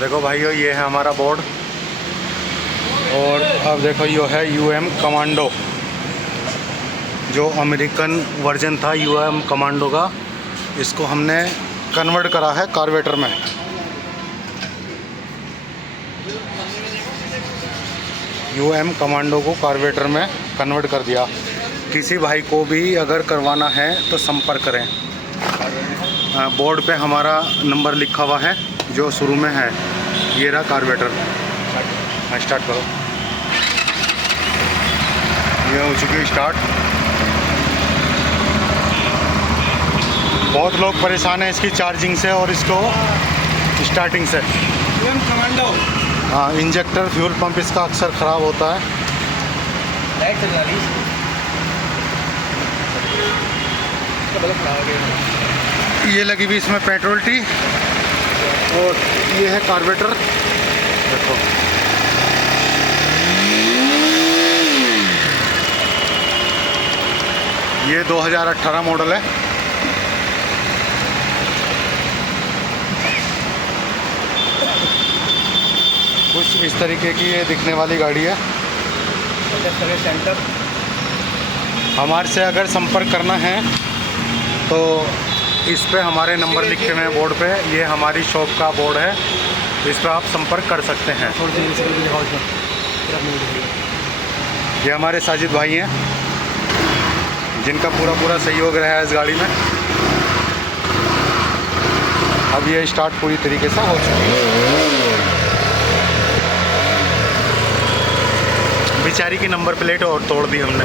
देखो भाइयों, ये है हमारा बोर्ड। और अब देखो ये है UM कमांडो, जो अमेरिकन वर्जन था UM कमांडो का, इसको हमने कन्वर्ट करा है कार्बोरेटर में। UM कमांडो को कार्बोरेटर में कन्वर्ट कर दिया। किसी भाई को भी अगर करवाना है तो संपर्क करें। बोर्ड पे हमारा नंबर लिखा हुआ है जो शुरू में है। ये रहा कार्बोरेटर। हाँ, स्टार्ट करो। ये हो चुकी है स्टार्ट। बहुत लोग परेशान हैं इसकी चार्जिंग से और इसको स्टार्टिंग से। UM commando. हाँ, इंजेक्टर फ्यूल पंप इसका अक्सर ख़राब होता है। लाइट चला रही है, इसका बल्ब खराब हो गया। ये लगी हुई इसमें पेट्रोल टी, और ये है कार्बोरेटर। देखो ये 2018 मॉडल है। कुछ इस तरीके की ये दिखने वाली गाड़ी है। Service centre. हमारे से अगर संपर्क करना है तो इस पे हमारे नंबर लिखे हुए हैं बोर्ड पे। ये हमारी शॉप का बोर्ड है, इस पर आप संपर्क कर सकते हैं। ये हमारे साजिद भाई हैं, जिनका पूरा सहयोग रहा है इस गाड़ी में। अब ये स्टार्ट पूरी तरीके से हो चुकी है। बेचारी की नंबर प्लेट और तोड़ दी हमने।